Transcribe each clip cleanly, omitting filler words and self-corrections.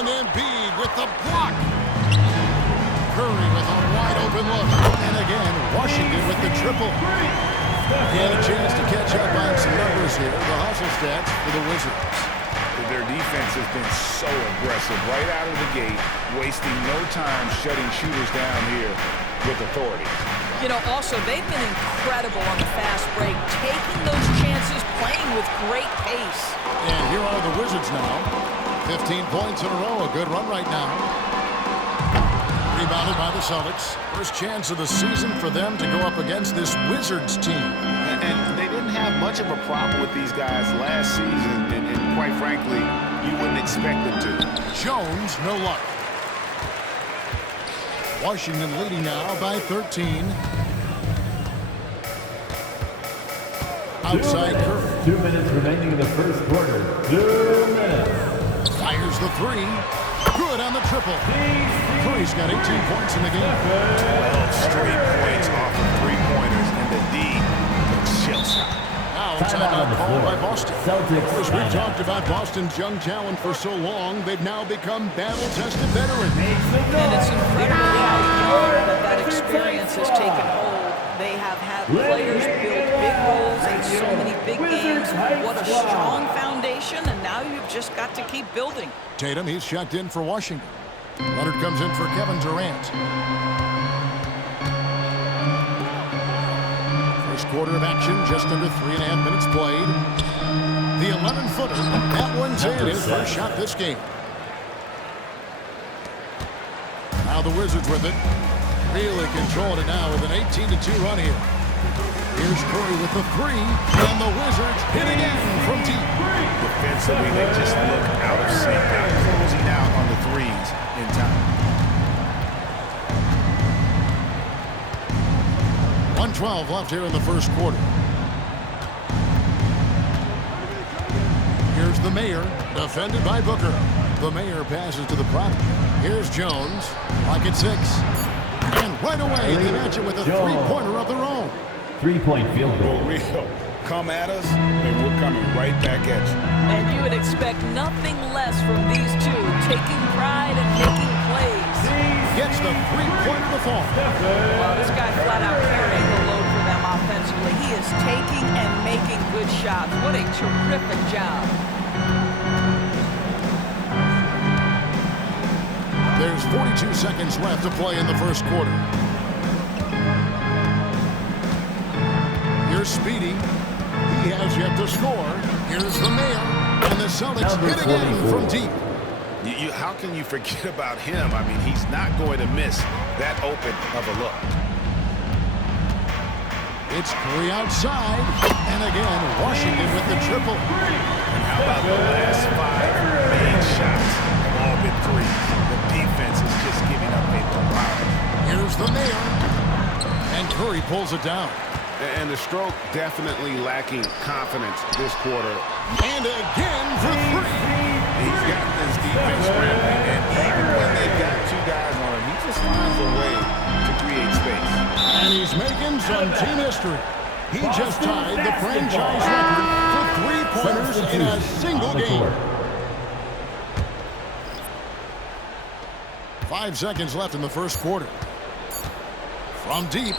And Embiid with the block. Curry with a wide open look. And again, Washington with the triple. He had a chance to catch up on some numbers here. The hustle stats for the Wizards. Their defense has been so aggressive right out of the gate, wasting no time shutting shooters down here with authority. You know, also, they've been incredible on the fast break, taking those chances, playing with great pace. And here are the Wizards now. 15 points in a row, a good run right now. Rebounded by the Celtics. First chance of the season for them to go up against this Wizards team. And they didn't have much of a problem with these guys last season, and quite frankly, you wouldn't expect them to. Jones, no luck. Washington leading now by 13. Outside Curry. 2 minutes remaining in the first quarter. 2 minutes. Fires the three. Good on the triple. Curry's got 18 points in the game. 12 straight points off of three-pointers, and the D looks shell-shocked. Now timeout called by Boston. Celtics. As we've talked about Boston's young talent for so long, they've now become battle-tested veterans. And it's incredible how young that experience has taken hold. They have had players build big roles in so many big games. What a strong foundation, and now you've just got to keep building. Tatum, he's checked in for Washington. Leonard comes in for Kevin Durant. First quarter of action, just under 3.5 minutes played. The 11-footer, that one's in, his first shot this game. Now the Wizards with it. Really controlling it now with an 18-2 run here. Here's Curry with the three, and the Wizards hit again from deep. Defensively, they just look out of sync. Now closing out on the threes in time. 1:12 left here in the first quarter. Here's the Mayor, defended by Booker. The Mayor passes to the prop. Here's Jones, like at 6. And right away, they match it with a three-pointer of their own. 3-point field goal. For real. Come at us, and we're coming right back at you. And you would expect nothing less from these two, taking pride and making plays. Gets the three-pointer to fall. Well, this guy flat out carrying the load for them offensively. He is taking and making good shots. What a terrific job. There's 42 seconds left to play in the first quarter. Here's Speedy. He has yet to score. Here's the Mayor. And the Celtics hit again from deep. How can you forget about him? I mean, he's not going to miss that open of a look. It's Curry outside. And again, Washington with the triple. And how about the last 5 main shots have all been threes? The defense is just giving up a barrage. Here's the Mayor. And Curry pulls it down. And the stroke definitely lacking confidence this quarter. And again for 3. He's got this defense scrambling, and even when they've got 2 guys on him, he just finds a way to create space. And he's making some team history. He just tied the franchise record for three-pointers in a single game. 5 seconds left in the first quarter. From deep.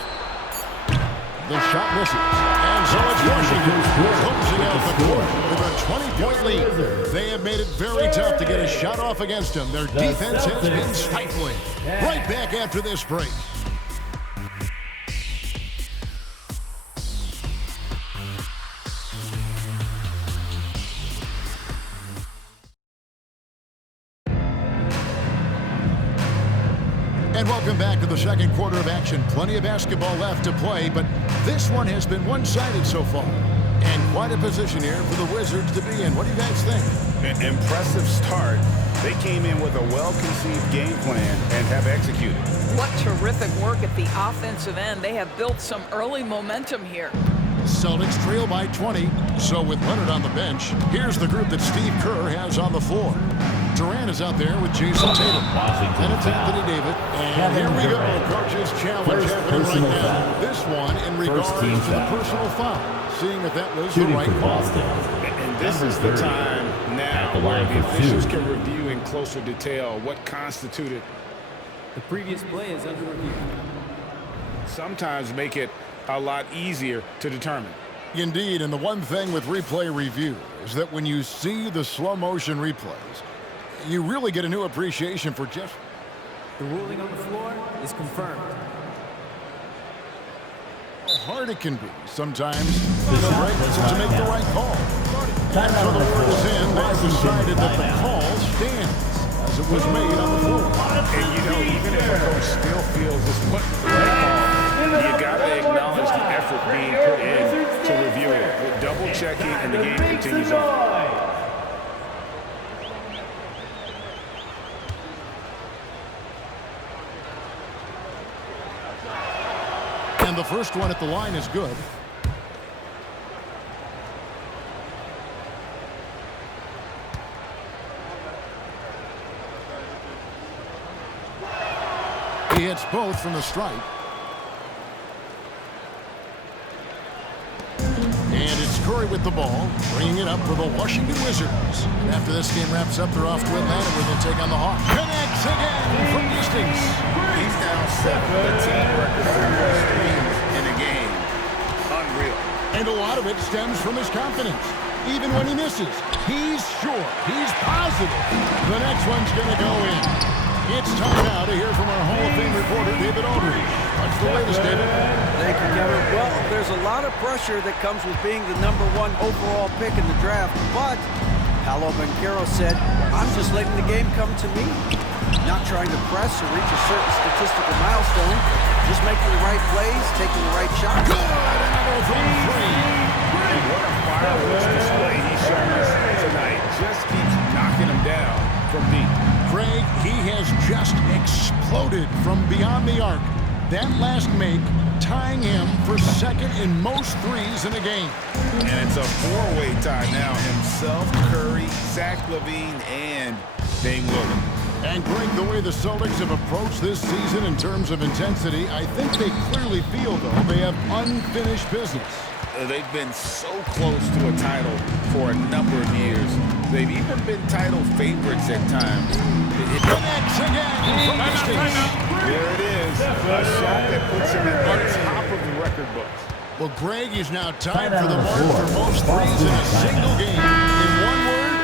The shot misses. And so it's Washington closing out the quarter with a 20-point lead. They have made it very tough to get a shot off against them. Their defense has been stifling. Right back after this break. And welcome back to the second quarter of action. Plenty of basketball left to play, but this one has been one-sided so far. And quite a position here for the Wizards to be in. What do you guys think? An impressive start. They came in with a well-conceived game plan and have executed. What terrific work at the offensive end. They have built some early momentum here. Celtics trail by 20. So with Leonard on the bench, here's the group that Steve Kerr has on the floor. Durant is out there with Jason Tatum. And it's Anthony Davis. And here we go. Coach's challenge happening right now. This one in regards to the personal foul. Seeing if that was the right call. And this is the time now now where the officials can review in closer detail what constituted. The previous play is under review. Sometimes make it a lot easier to determine. Indeed, and the one thing with replay review is that when you see the slow motion replays, you really get a new appreciation for just... The ruling on the floor is confirmed. How hard it can be sometimes to make the right call. So the word is in, they've decided that the call stands as it was made on the floor. And you know, even if a coach still feels this wasn't the right call, you gotta acknowledge the effort being put in to review it. With double checking and the game continues on. And the first one at the line is good. He hits both from the stripe. And it's Curry with the ball, bringing it up for the Washington Wizards. And after this game wraps up, they're off to Atlanta where they'll take on the Hawks. Connects again from distance. He's now set the team record for most threes in a game. Unreal. And a lot of it stems from his confidence. Even when he misses, he's sure, he's positive the next one's going to go in. It's time now to hear from our Hall of Fame reporter, David Aldridge. What's the latest, David? Thank you, Kevin. Well, there's a lot of pressure that comes with being the #1 overall pick in the draft, but Paolo Banchero said, I'm just letting the game come to me. Not trying to press or reach a certain statistical milestone, just making the right plays, taking the right shots. Good! Another from three. What a fireworks display he's showing us tonight. Just keeps knocking him down from deep. Craig, he has just exploded from beyond the arc. That last make tying him for second in most threes in a game. And it's a four-way tie now. Himself, Curry, Zach LaVine, and Dame Lillard. And Greg, the way the Celtics have approached this season in terms of intensity, I think they clearly feel, though, they have unfinished business. They've been so close to a title for a number of years. They've even been title favorites at times. It connects again from distance. There it is. A shot that puts him at the top of the record books. Well, Greg is now tied for the mark for most threes in a single game. In one word,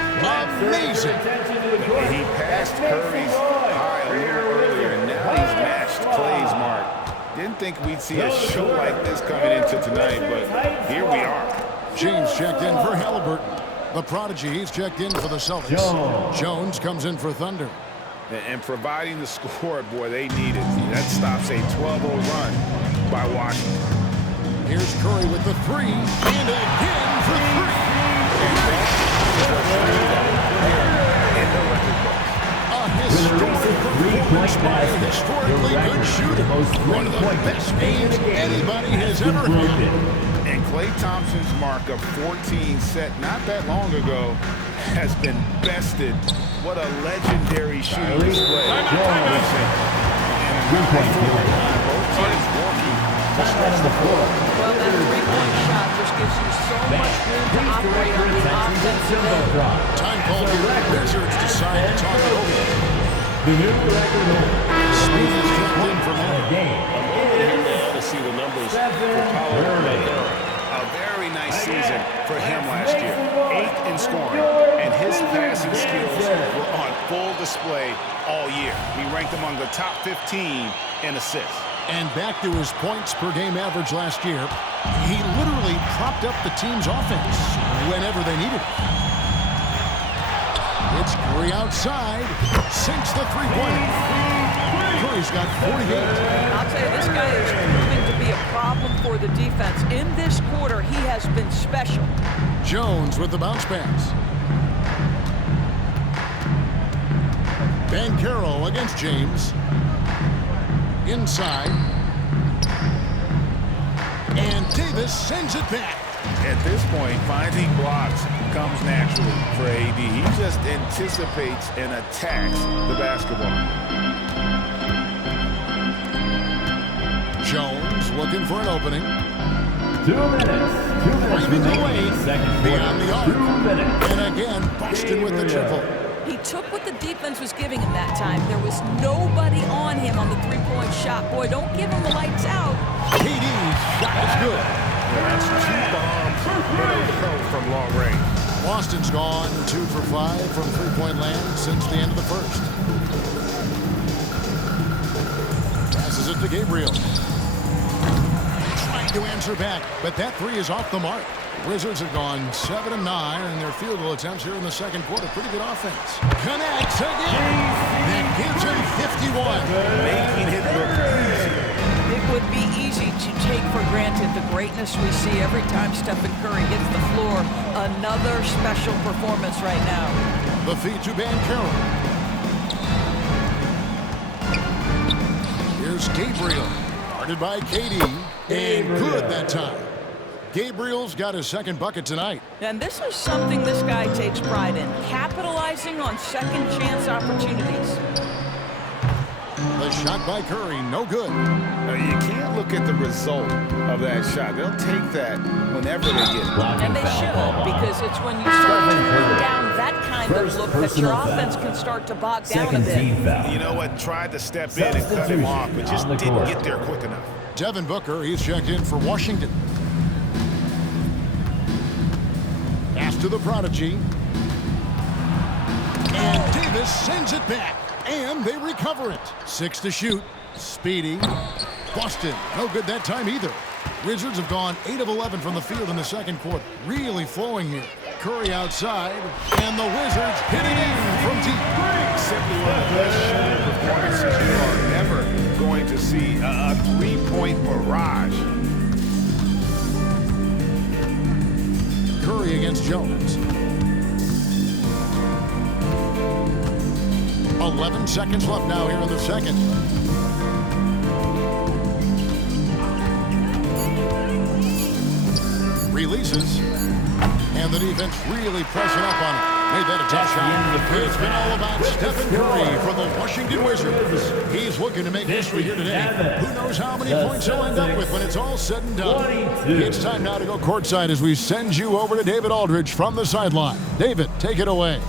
amazing. He passed Curry's high a little earlier, and now he's matched Clay's mark. Didn't think we'd see a show like this coming into tonight, but here we are. James checked in for Halliburton. The prodigy, he's checked in for the Celtics. Jones comes in for Thunder. And providing the scoreboard they needed. That stops a 12-0 run by Washington. Here's Curry with the three, and again for three. And that is a three that will put him in the record books. A historic performance by a historically good shooter. One of the best games anybody has ever had. And Klay Thompson's mark of 14 set not that long ago has been bested. What a legendary shooting display. And both teams working to stretch the floor. Well, that three-point shot just gives you so much room to operate on the offensive end. Time called here. The Wizards decide to talk it over. The new record holder. Smith is checked in for Matt. To see the numbers for Paolo Banchero. A very nice season for him last year. 8th in scoring, and his passing skills were on full display all year. He ranked among the top 15 in assists. And back to his points per game average last year, he literally propped up the team's offense whenever they needed it. It's Curry outside, sinks the three-pointer. Curry's got 48. I'll tell you, this guy is proving to be a problem for the defense. In this quarter, he has been special. Jones with the bounce pass. Banchero against James. Inside. And Davis sends it back. At this point, finding blocks comes naturally for AD. He just anticipates and attacks the basketball. Jones looking for an opening. 2 minutes. Driving away Second beyond the quarter. arc. 2 minutes. And again, Boston with the triple. He took what the defense was giving him that time. There was nobody on him on the three-point shot. Boy, don't give him the lights out. KD's shot is good. That's 2 bombs in a row from long range. Boston's gone 2 for 5 from three-point land since the end of the first. Passes it to Gabriel. Trying to answer back, but that three is off the mark. Wizards have gone 7 of 9 in their field goal attempts here in the second quarter. Pretty good offense. Connects again. That gives him 51. Making it look easy. It would be easy to take for granted the greatness we see every time Stephen Curry hits the floor. Another special performance right now. The feed to Banchero. Here's Gabriel. Guarded by KD. And good that time. Gabriel's got his second bucket tonight. And this is something this guy takes pride in, capitalizing on second chance opportunities. The shot by Curry, no good. Now, you can't look at the result of that shot. They'll take that whenever they get it. And they should, because it's when you start to bring down that kind of look that your offense can start to bog down a bit. You know what? Tried to step in and cut him off, but just didn't get there quick enough. Devin Booker, he's checked in for Washington. Pass to the prodigy. And Davis sends it back. And they recover it. 6 to shoot. Speedy. Boston, no good that time either. Wizards have gone 8 of 11 from the field in the second quarter. Really flowing here. Curry outside. And the Wizards hit it in from deep. Simply one of the best shooting performances you are never going to see. A three-point barrage. Curry against Jones. 11 seconds left now here in the second. Releases. And the defense really pressing up on it. Made that a tough shot. It's been all about Stephen Curry for the Washington Wizards. He's looking to make history here today. Who knows how many points he'll end up with when it's all said and done. It's time now to go courtside as we send you over to David Aldridge from the sideline. David, take it away.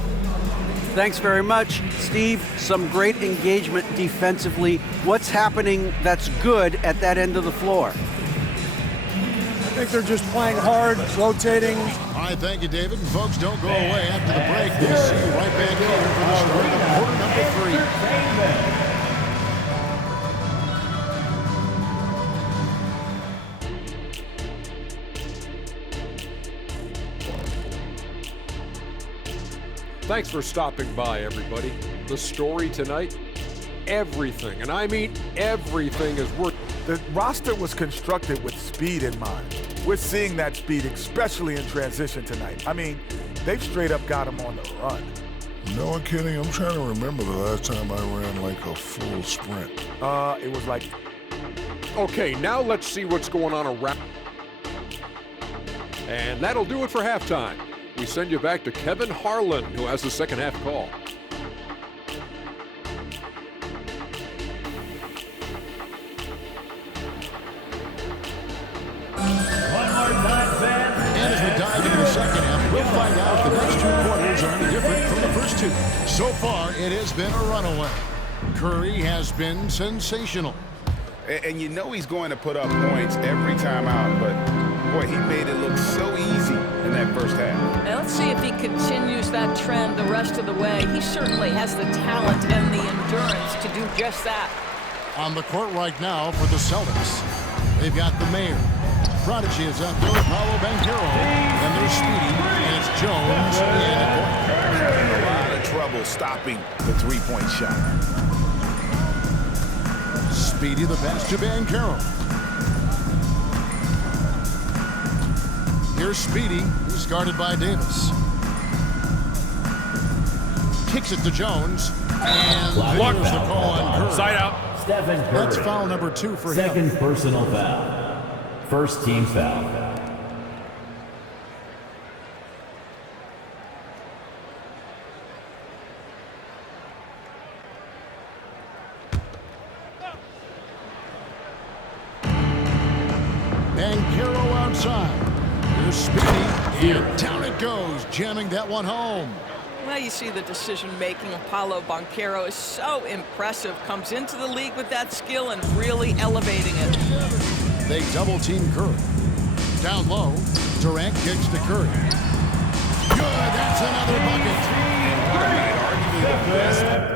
Thanks very much, Steve. Some great engagement defensively. What's happening that's good at that end of the floor? I think they're just playing hard, rotating. All right, thank you, David. And folks, don't go away after the break. We'll see you right back here for the start of quarter number 3. Thanks for stopping by, everybody. The story tonight, everything, and I mean everything, is worth. The roster was constructed with speed in mind. We're seeing that speed, especially in transition tonight. I mean, they've straight up got him on the run. No, I'm kidding. I'm trying to remember the last time I ran like a full sprint. It was like... Okay, now let's see what's going on around. And that'll do it for halftime. We send you back to Kevin Harlan, who has the second half call. And as we dive into the second half, we'll find out if the next 2 quarters are any different from the first 2. So far, it has been a runaway. Curry has been sensational. And you know he's going to put up points every time out, but boy, he made it look so easy in that first half. Now let's see if he continues that trend the rest of the way. He certainly has the talent and the endurance to do just that. On the court right now for the Celtics, they've got the mayor. Prodigy is up there with Paolo Banchero. And there's Speedy, and it's Jones in the court. A lot of trouble stopping the three-point shot. Speedy the pass to Banchero. Here's Speedy, who's guarded by Davis. Kicks it to Jones. And there's the call on Curry. Side out. Stephen Curry. That's foul number 2 for him. Second personal foul. First team foul. Banchero outside. Here's Speedy, and down it goes, jamming that one home. Well, you see the decision-making of Paolo Banchero is so impressive. Comes into the league with that skill and really elevating it. They double-team Curry. Down low, Durant kicks to Curry. Good, that's another bucket. And what a night, arguably the best.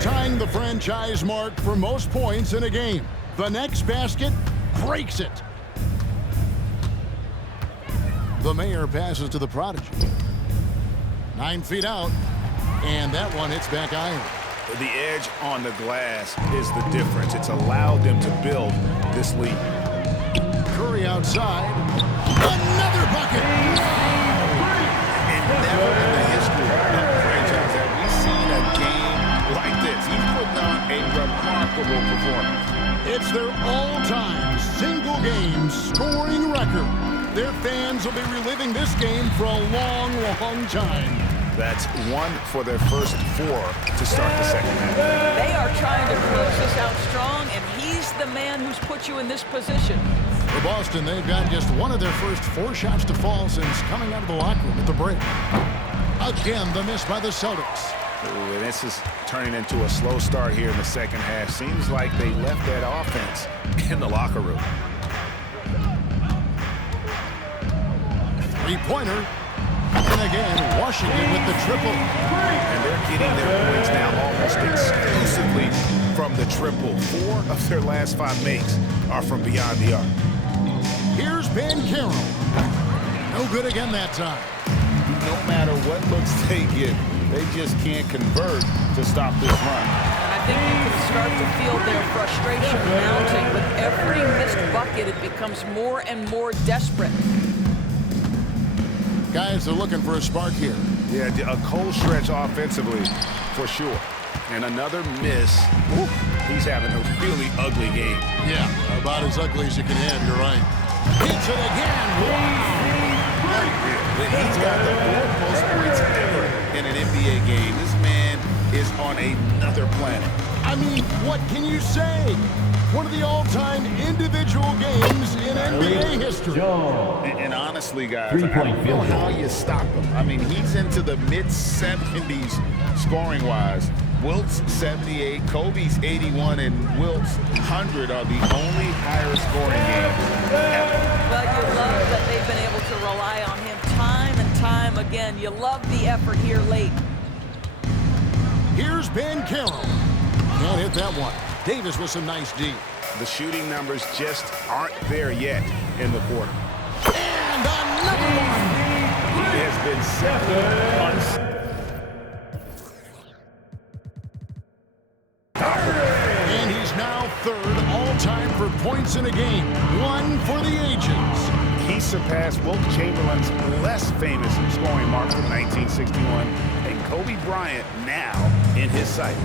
Tying the franchise mark for most points in a game. The next basket breaks it. The Mayor passes to the Prodigy. 9 feet out, and that one hits back iron. The edge on the glass is the difference. It's allowed them to build this lead. Curry outside. Another bucket. And never in the history of the franchise have we seen a game like this. He's putting on a remarkable performance. It's their all-time single-game scoring record. Their fans will be reliving this game for a long, long time. That's one for their first 4 to start the second half. They are trying to close this out strong, and he's the man who's put you in this position. For Boston, they've got just one of their first 4 shots to fall since coming out of the locker room at the break. Again, the miss by the Celtics. Ooh, and this is turning into a slow start here in the second half. Seems like they left that offense in the locker room. Three-pointer. And again, Washington with the triple. And they're getting their points now almost exclusively from the triple. 4 of their last 5 makes are from beyond the arc. Here's Banchero. No good again that time. No matter what looks they get, they just can't convert to stop this run. And I think you can start to feel their frustration mounting. With every missed bucket, it becomes more and more desperate. Guys are looking for a spark here. Yeah, a cold stretch offensively for sure. And another miss. Woo, he's having a really ugly game. Yeah, about as ugly as you can have, you're right. Hits it again. Wow. He's got the 4th most points ever in an NBA game. This man is on another planet. I mean, what can you say? One of the all-time individual games in NBA history. And honestly, guys, I don't know how you stop him. I mean, he's into the mid-70s scoring-wise. Wilt's 78, Kobe's 81, and Wilt's 100 are the only higher scoring games ever. Well, you love that they've been able to rely on him time and time again. You love the effort here late. Here's Banchero. Can't hit that one. Davis with some nice D. The shooting numbers just aren't there yet in the quarter. And another one. He has been 7 months. And he's now 3rd all-time for points in a game. 1 for the ages. He surpassed Wilt Chamberlain's less famous scoring mark from 1961, and Kobe Bryant now in his sights.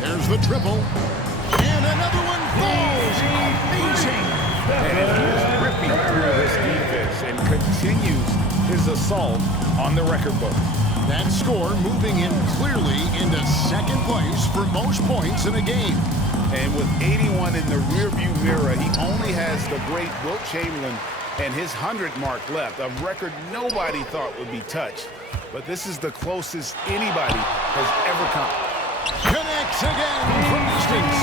There's the triple. And another one falls. Amazing. And he's ripping through this defense and continues his assault on the record book. That score moving him clearly into 2nd place for most points in a game. And with 81 in the rearview mirror, he only has the great Wilt Chamberlain and his 100 mark left, a record nobody thought would be touched. But this is the closest anybody has ever come. Connects again from distance.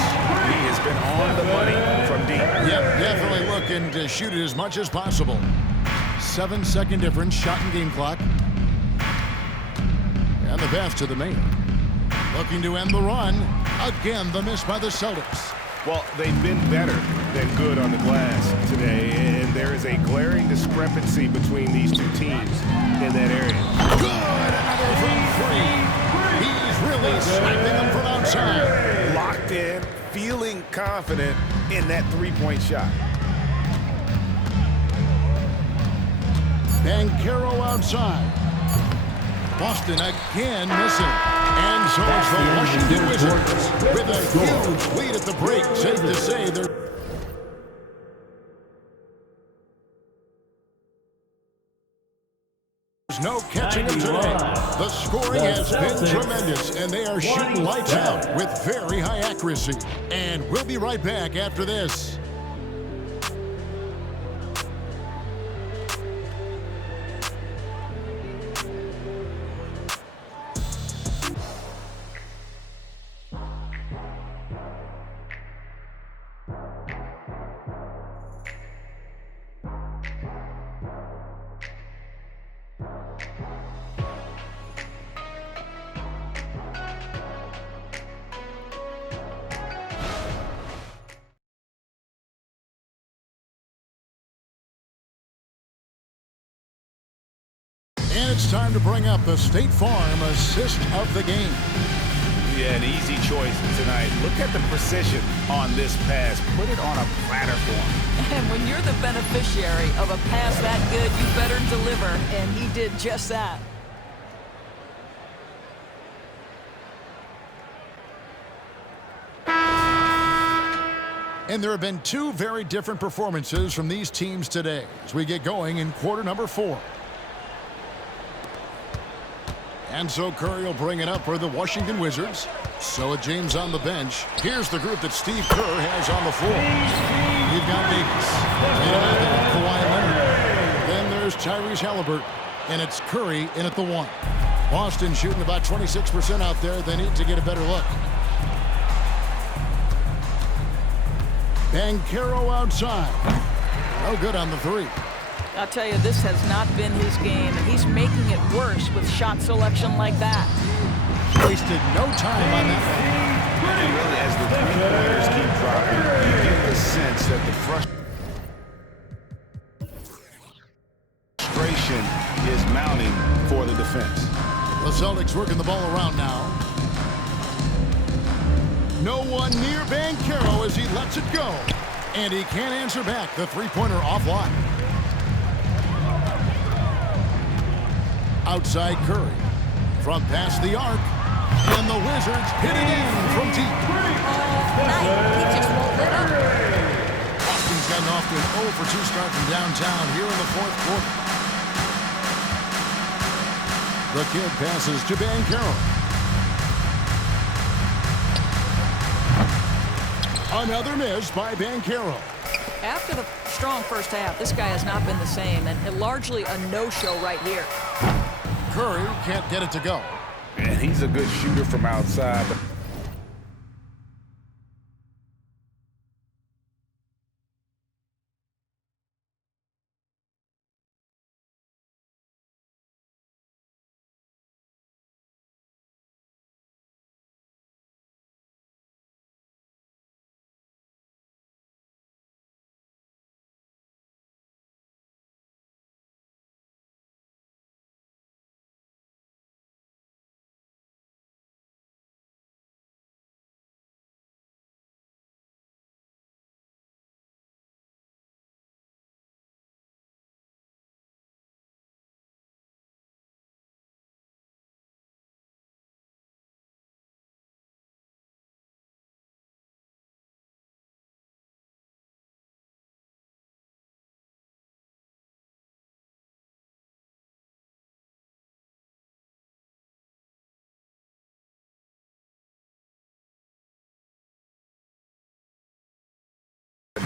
He has been on the money from deep. Yep, definitely looking to shoot it as much as possible. 7-second difference, shot and game clock. And the pass to the Mayor. Looking to end the run. Again, the miss by the Celtics. Well, they've been better than good on the glass today, and there is a glaring discrepancy between these 2 teams in that area. Good, another from 3. He's really sniping them from outside. Locked in, feeling confident in that 3-point shot. Banchero outside. Boston again missing. And so it's the Washington Wizards with a huge lead at the break. Safe to say they're... There's no catching them today. The scoring has been tremendous, and they are shooting lights out with very high accuracy. And we'll be right back after this. And it's time to bring up the State Farm assist of the game. Yeah, an easy choice tonight. Look at the precision on this pass. Put it on a platter for him. And when you're the beneficiary of a pass that good, you better deliver. And he did just that. And there have been two very different performances from these teams today as we get going in quarter number 4. And so Curry will bring it up for the Washington Wizards. So with James on the bench, here's the group that Steve Kerr has on the floor. You've got Davis. And Kawhi Leonard. Then there's Tyrese Halliburton. And it's Curry in at the 1. Boston shooting about 26% out there. They need to get a better look. Banchero outside. No good on the 3. I'll tell you, this has not been his game, and he's making it worse with shot selection like that. Wasted no time on that one. And really, as the three-pointers keep dropping, you get the sense that the frustration is mounting for the defense. The Celtics working the ball around now. No one near Banchero as he lets it go. And he can't answer back. The three-pointer offline. Outside Curry. From past the arc. And the Wizards hit it in from deep. He just won't let up. Boston's gotten off to an 0 for 2 start from downtown here in the 4th quarter. The kid passes to Banchero. Another miss by Banchero. After the strong first half, this guy has not been the same, and largely a no-show right here. Curry can't get it to go. And he's a good shooter from outside.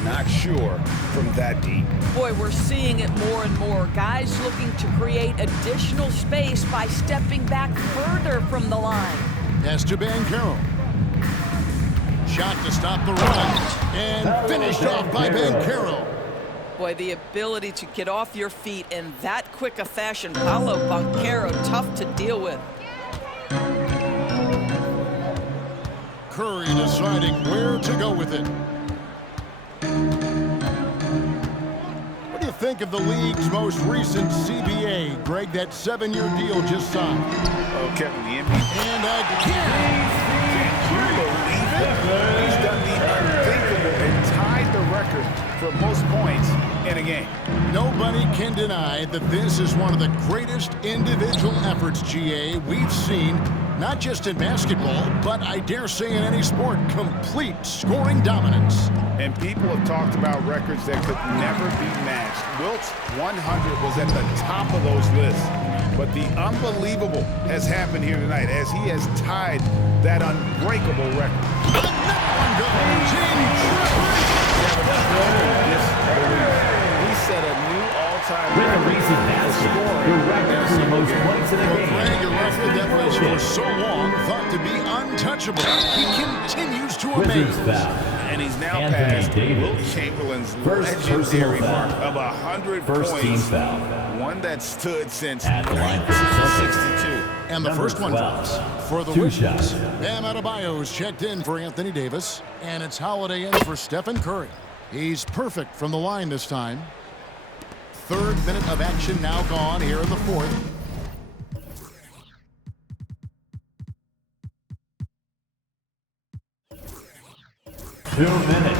Not sure from that deep. Boy, we're seeing it more and more. Guys looking to create additional space by stepping back further from the line. Pass to Banchero. Shot to stop the run. And finished off by Banchero. Boy, the ability to get off your feet in that quick a fashion. Paolo Banchero, tough to deal with. Curry deciding where to go with it. What do you think of the league's most recent CBA, Greg? That 7-year deal just signed. Oh, Kevin, the NBA. And again. Can you believe it? He's done the unthinkable and tied the record for most points in a game. Nobody can deny that this is one of the greatest individual efforts, GA, we've seen, not just in basketball, but I dare say in any sport. Complete scoring dominance. And people have talked about records that could never be matched. Wilt's 100 was at the top of those lists. But the unbelievable has happened here tonight as he has tied that unbreakable record. And that one goes He set a new all-time With a record recent basket, the record for the most points in a for game. Greg, a record that was for so long thought to be untouchable. He continues to Wizards amaze. foul. And he's now Anthony passed Davis. Wilt Chamberlain's First legendary personal mark foul. of 100 First points. team foul. One that stood since At the line for the Celtics. 1962. And the Number first one 12. drops for the Two Wizards. shots. Bam Adebayo's checked in for Anthony Davis, and it's Holiday in for Stephen Curry. He's perfect from the line this time. Third minute of action now gone here in the fourth. Two minutes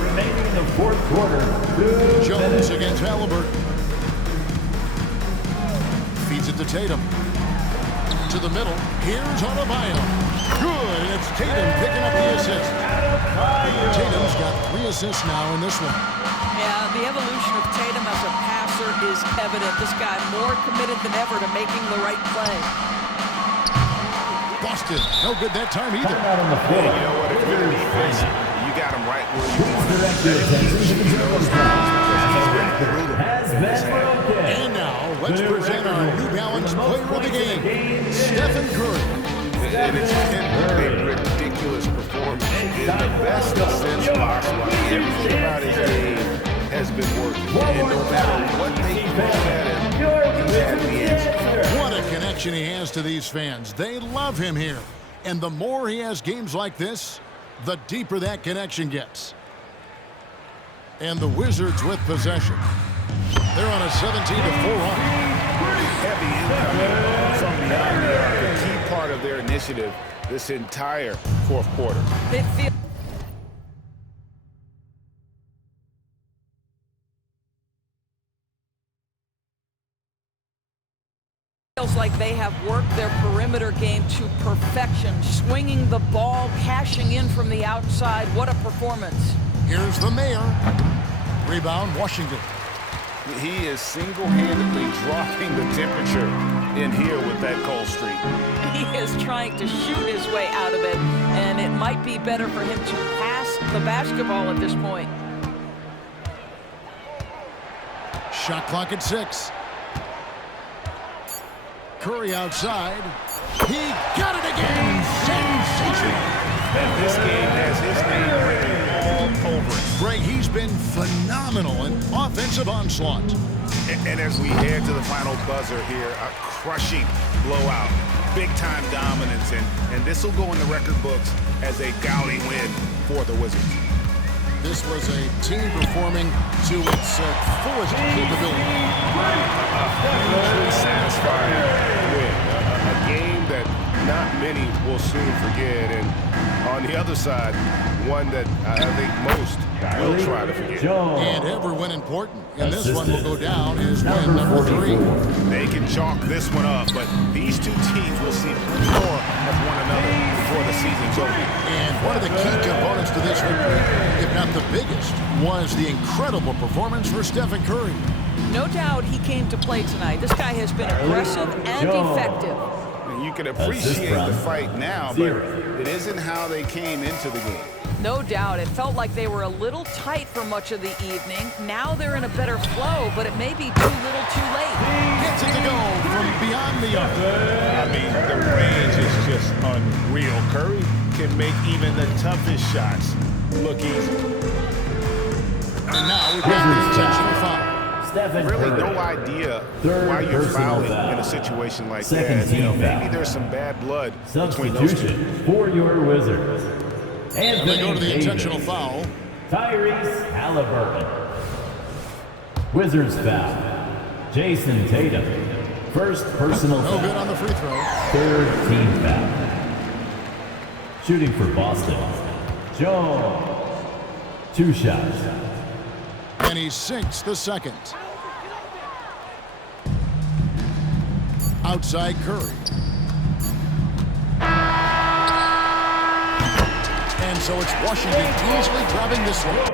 remaining in the fourth quarter. Jones against Halliburton. Feeds it to Tatum. To the middle. Here's Adebayo. Good, and it's Tatum picking up the assist. Tatum's got 3 assists now in this one. Yeah, the evolution of Tatum as a passer is evident. This guy more committed than ever to making the right play. Boston, no good that time either. Out on the floor. You know what? If you're the defense, you got him right where you want him. Direct your attention to the Jones foul. Has been broken. And now, let's present our New Balance player of the game, Stephen Curry. And it's been a ridiculous performance. In the best sense possible. Everything about his game has been working. And no matter what they throw at him, he's had the answer. What a connection he has to these fans. They love him here. And the more he has games like this, the deeper that connection gets. And the Wizards with possession. They're on a 17-4 run. Heavy incoming from beyond the arc. A key part of their initiative this entire fourth quarter. It feels like they have worked their perimeter game to perfection, swinging the ball, cashing in from the outside. What a performance. Here's the mayor. Rebound, Washington. He is single-handedly dropping the temperature in here with that cold streak. He is trying to shoot his way out of it, and it might be better for him to pass the basketball at this point. Shot clock at 6. Curry outside. He got it again. Sensational. And this game has his name written all over it. Greg, he's been phenomenal in offensive onslaught. And as we head to the final buzzer here, a crushing blowout, big-time dominance, and this will go in the record books as a gaudy win for the Wizards. This was a team performing to its fullest capability. Hugely satisfying win. A game that not many will soon forget, and on the other side, one that I think most will try to forget. And every win important. And this one will go down as win number 3. They can chalk this one up, but these two teams will see more of one another before the season's over. And one of the key components to this victory, if not the biggest, was the incredible performance for Stephen Curry. No doubt he came to play tonight. This guy has been aggressive and effective. And you can appreciate the fight now, but it isn't how they came into the game. No doubt. It felt like they were a little tight for much of the evening. Now they're in a better flow, but it may be too little too late. Gets it to go from beyond the arc. I mean, the range is just unreal. Curry can make even the toughest shots look easy. And now we've got the intentional foul. Stephen Really Curry. no idea Third why you're personal fouling foul. in a situation like Second that. team Maybe foul. there's some bad blood between those two. Substitution for your Wizards. And they go to the Davis. intentional foul. Tyrese Halliburton. Wizards foul. Jason Tatum. First personal No good foul. on the free throw. Third team foul. Shooting for Boston. Jones. 2 shots. And he sinks the second. Outside Curry. And so it's Washington easily grabbing this one.